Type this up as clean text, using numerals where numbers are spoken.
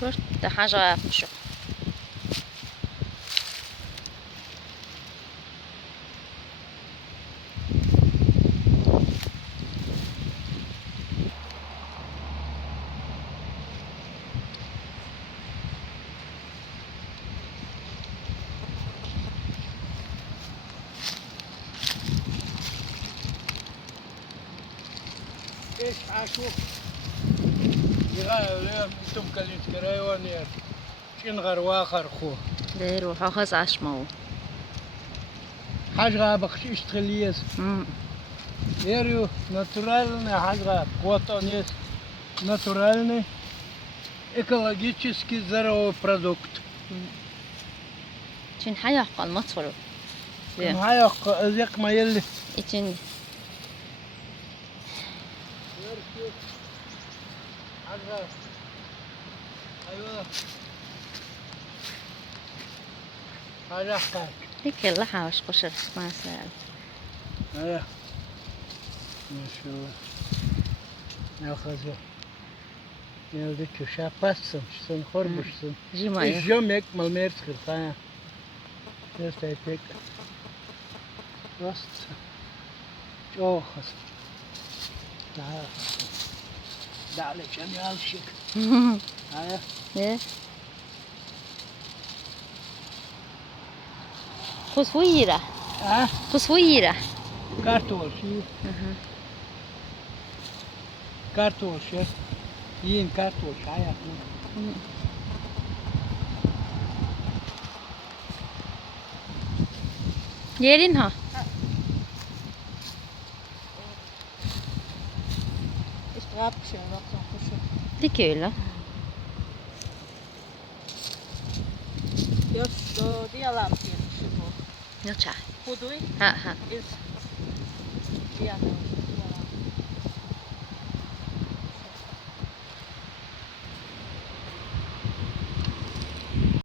شورت ده حاجة مش ايش عاشوك يغاية انتم كلين كرايوان يا شين غروا خرخو ده روح أخذ عشمه حاجة بخشيش تخليس يريو ناتуральная حاجة كوتونيس натуральный экологически здоровый продукт. için حياة قال ما تصلوا هاي ذيك ما يلي için ايوه هذا حكاك هيك اللحى وش قشر ما سأل ايوه شو ناخذ يلدك شابسن شسن خربشسن جماعة جم يكمل ميرس خلفان يستيقظ وسط جوخس تعال دعلي جميع الشك ايوه ايه تصويرة ها تصويرة كارتول شو كارتول شو ين كارتول شايف Yerin Ich grab schon noch so ein det är kul då. Just då, det är lampin. Jag tja. Podui Ha ha. is... Ja,